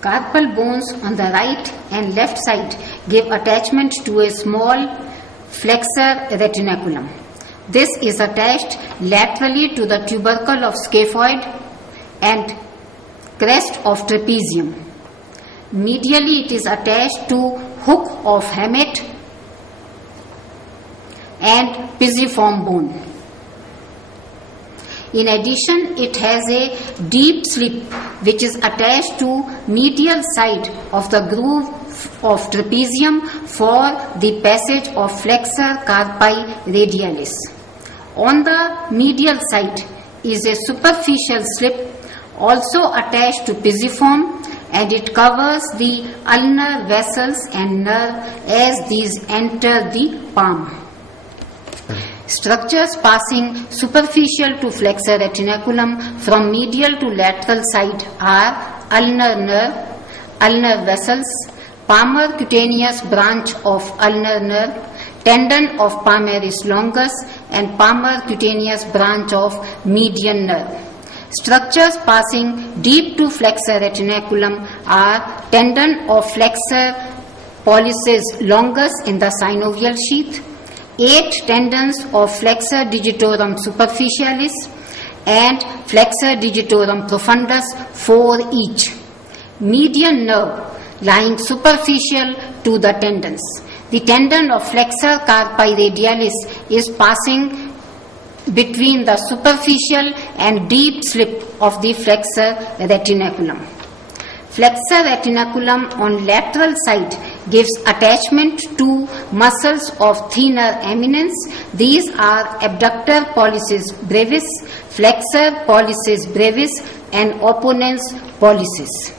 Carpal bones on the right and left side give attachment to a small flexor retinaculum. This is attached laterally to the tubercle of scaphoid and crest of trapezium. Medially it is attached to hook of hamate and pisiform bone. In addition, it has a deep slip which is attached to medial side of the groove of trapezium for the passage of flexor carpi radialis. On the medial side is a superficial slip also attached to pisiform, and it covers the ulnar vessels and nerve as these enter the palm. Structures passing superficial to flexor retinaculum from medial to lateral side are ulnar nerve, ulnar vessels, palmar cutaneous branch of ulnar nerve, tendon of palmaris longus, and palmar cutaneous branch of median nerve. Structures passing deep to flexor retinaculum are tendon of flexor pollicis longus in the synovial sheath, 8 tendons of flexor digitorum superficialis and flexor digitorum profundus, 4 each. Median nerve lying superficial to the tendons. The tendon of flexor carpi radialis is passing between the superficial and deep slip of the flexor retinaculum. Flexor retinaculum on lateral side gives attachment to muscles of thinner eminence. These are abductor pollicis brevis, flexor pollicis brevis, and opponens pollicis.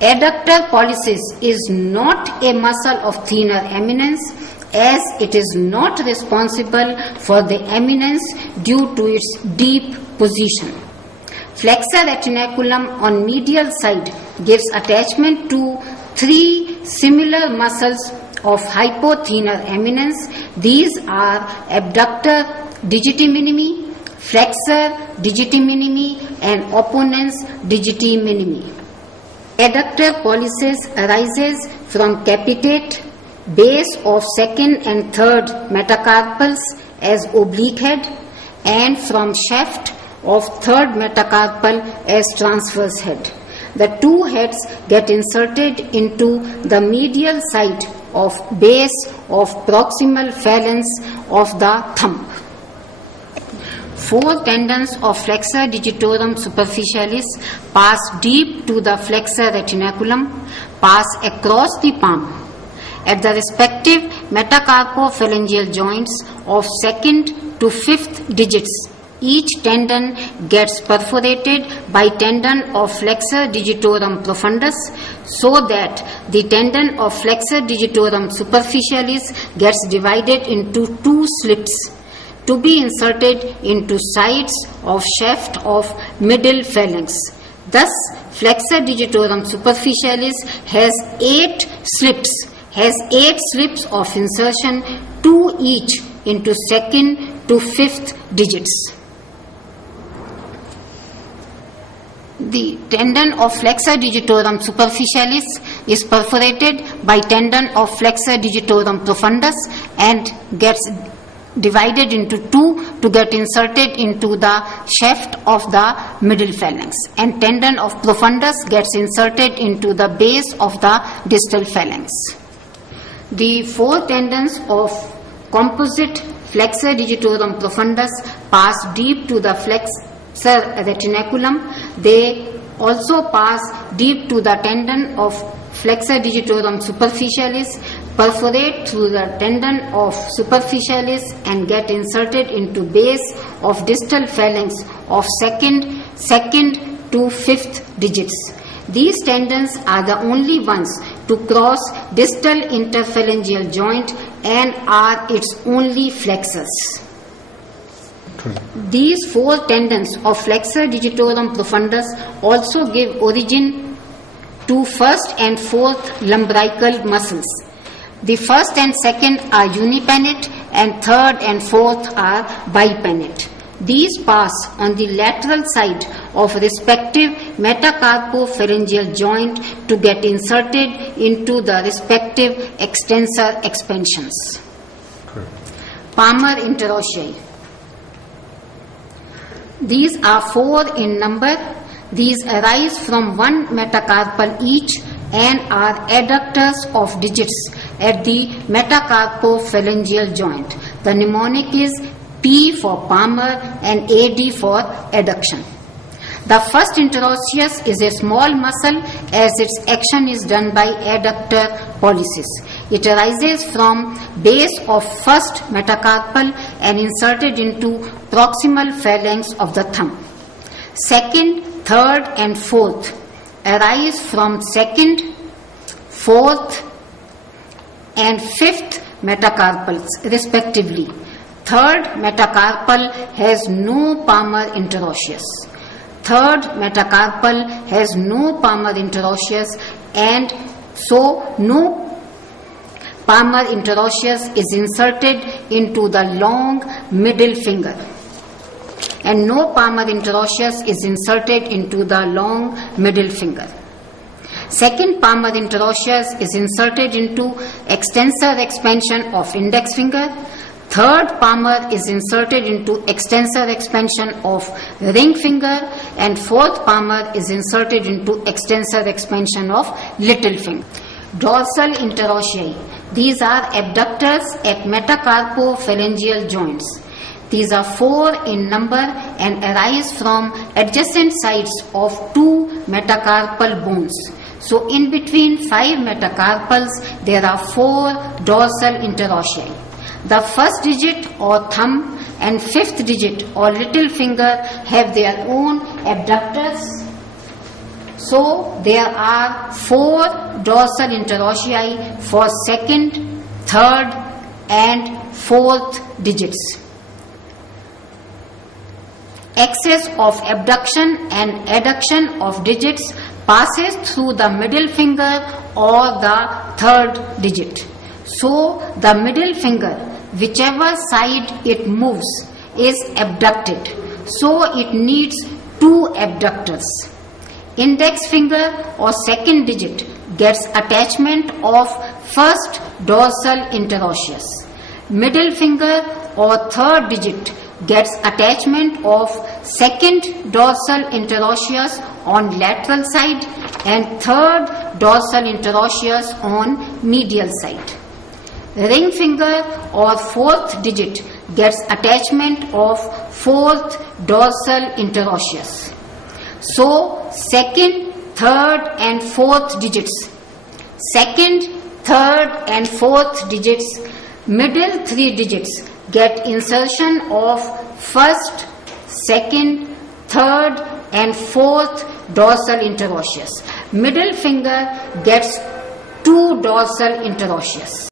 Adductor pollicis is not a muscle of thinner eminence, as it is not responsible for the eminence due to its deep position. Flexor retinaculum on medial side gives attachment to 3 similar muscles of hypothenar eminence. These are abductor digiti minimi, flexor digiti minimi, and opponens digiti minimi. Adductor pollicis arises from capitate, base of second and third metacarpals as oblique head, and from shaft of third metacarpal as transverse head. The 2 heads get inserted into the medial side of base of proximal phalanx of the thumb. 4 tendons of flexor digitorum superficialis pass deep to the flexor retinaculum, pass across the palm. At the respective metacarpophalangeal joints of 2nd to 5th digits, each tendon gets perforated by tendon of flexor digitorum profundus, so that the tendon of flexor digitorum superficialis gets divided into 2 slits to be inserted into sides of shaft of middle phalanx. Thus, flexor digitorum superficialis has 8 slips of insertion, 2 each into 2nd to 5th digits. The tendon of flexor digitorum superficialis is perforated by tendon of flexor digitorum profundus and gets divided into 2 to get inserted into the shaft of the middle phalanx, and tendon of profundus gets inserted into the base of the distal phalanx. The 4 tendons of composite flexor digitorum profundus pass deep to the flexor retinaculum. They also pass deep to the tendon of flexor digitorum superficialis, perforate through the tendon of superficialis, and get inserted into base of distal phalanx of 2nd to 5th digits. These tendons are the only ones to cross distal interphalangeal joint and are its only flexors. These 4 tendons of flexor digitorum profundus also give origin to 1st and 4th lumbrical muscles. The 1st and 2nd are unipennate, and 3rd and 4th are bipennate. These pass on the lateral side of respective metacarpopharyngeal joint to get inserted into the respective extensor expansions. Palmar interossei. These are 4 in number. These arise from one metacarpal each and are adductors of digits at the metacarpopharyngeal joint. The mnemonic is P for Palmar and AD for adduction. The first interosseous is a small muscle as its action is done by adductor pollicis. It arises from base of first metacarpal and inserted into proximal phalanx of the thumb. Second, third and fourth arise from second, fourth and fifth metacarpals respectively. Third metacarpal has no palmar interosseous. Third metacarpal has no palmar interosseous, and so no palmar interosseous is inserted into the long middle finger, and no palmar interosseous is inserted into the long middle finger. Second palmar interosseous is inserted into extensor expansion of index finger. Third palmar is inserted into extensor expansion of ring finger, and fourth palmar is inserted into extensor expansion of little finger. Dorsal interossei. These are abductors at metacarpopharyngeal joints. These are 4 in number and arise from adjacent sides of 2 metacarpal bones. So in between 5 metacarpals there are 4 dorsal interossei. The first digit or thumb and fifth digit or little finger have their own abductors. So there are 4 dorsal interossei for second, third and fourth digits. Excess of abduction and adduction of digits passes through the middle finger or the third digit. So the middle finger, whichever side it moves, is abducted. So it needs 2 abductors. Index finger or second digit gets attachment of first dorsal interosseous. Middle finger or third digit gets attachment of second dorsal interosseous on lateral side and third dorsal interosseous on medial side. Ring finger or fourth digit gets attachment of fourth dorsal interosseous. So second, third and fourth digits. Second, third and fourth digits, middle 3 digits get insertion of first, second, third and fourth dorsal interosseous. Middle finger gets 2 dorsal interosseous.